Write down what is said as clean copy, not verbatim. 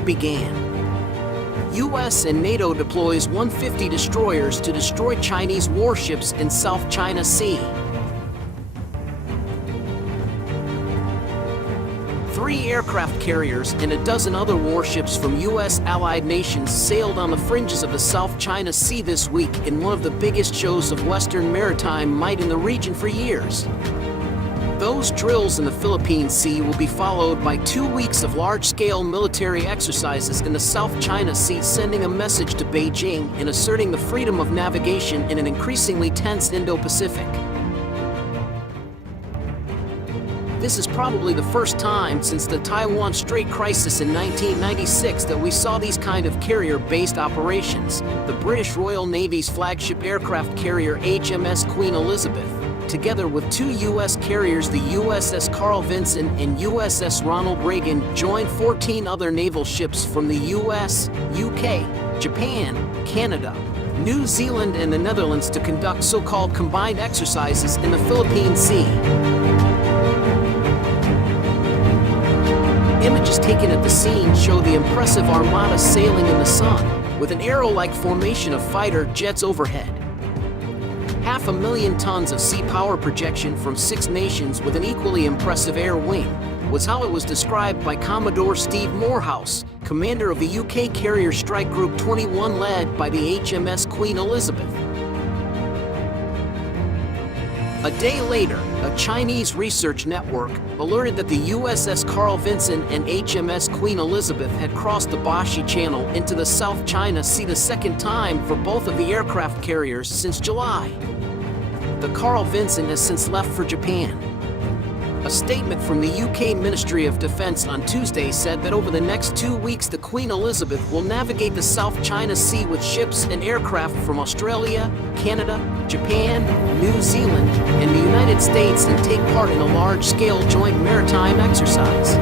war began. US and NATO deploys 150 destroyers to destroy Chinese warships in South China Sea. 3 aircraft carriers and a dozen other warships from US allied nations sailed on the fringes of the South China Sea this week in one of the biggest shows of Western maritime might in the region for years. Those drills in the Philippine Sea will be followed by 2 weeks of large-scale military exercises in the South China Sea, sending a message to Beijing and asserting the freedom of navigation in an increasingly tense Indo-Pacific. This is probably the first time since the Taiwan Strait crisis in 1996 that we saw these kind of carrier-based operations. The British Royal Navy's flagship aircraft carrier HMS Queen Elizabeth, together with 2 U.S. carriers, the USS Carl Vinson and USS Ronald Reagan, joined 14 other naval ships from the US, UK, Japan, Canada, New Zealand and the Netherlands to conduct so-called combined exercises in the Philippine Sea. Images taken at the scene show the impressive armada sailing in the sun, with an arrow-like formation of fighter jets overhead. 500,000 tons of sea power projection from 6 nations with an equally impressive air wing was how it was described by Commodore Steve Morehouse, commander of the UK carrier Strike Group 21 led by the HMS Queen Elizabeth. A day later, a Chinese research network alerted that the USS Carl Vinson and HMS Queen Elizabeth had crossed the Bashi Channel into the South China Sea the second time for both of the aircraft carriers since July. The Carl Vinson has since left for Japan. A statement from the UK Ministry of Defence on Tuesday said that over the next 2 weeks the Queen Elizabeth will navigate the South China Sea with ships and aircraft from Australia, Canada, Japan, New Zealand, and the United States and take part in a large-scale joint maritime exercise.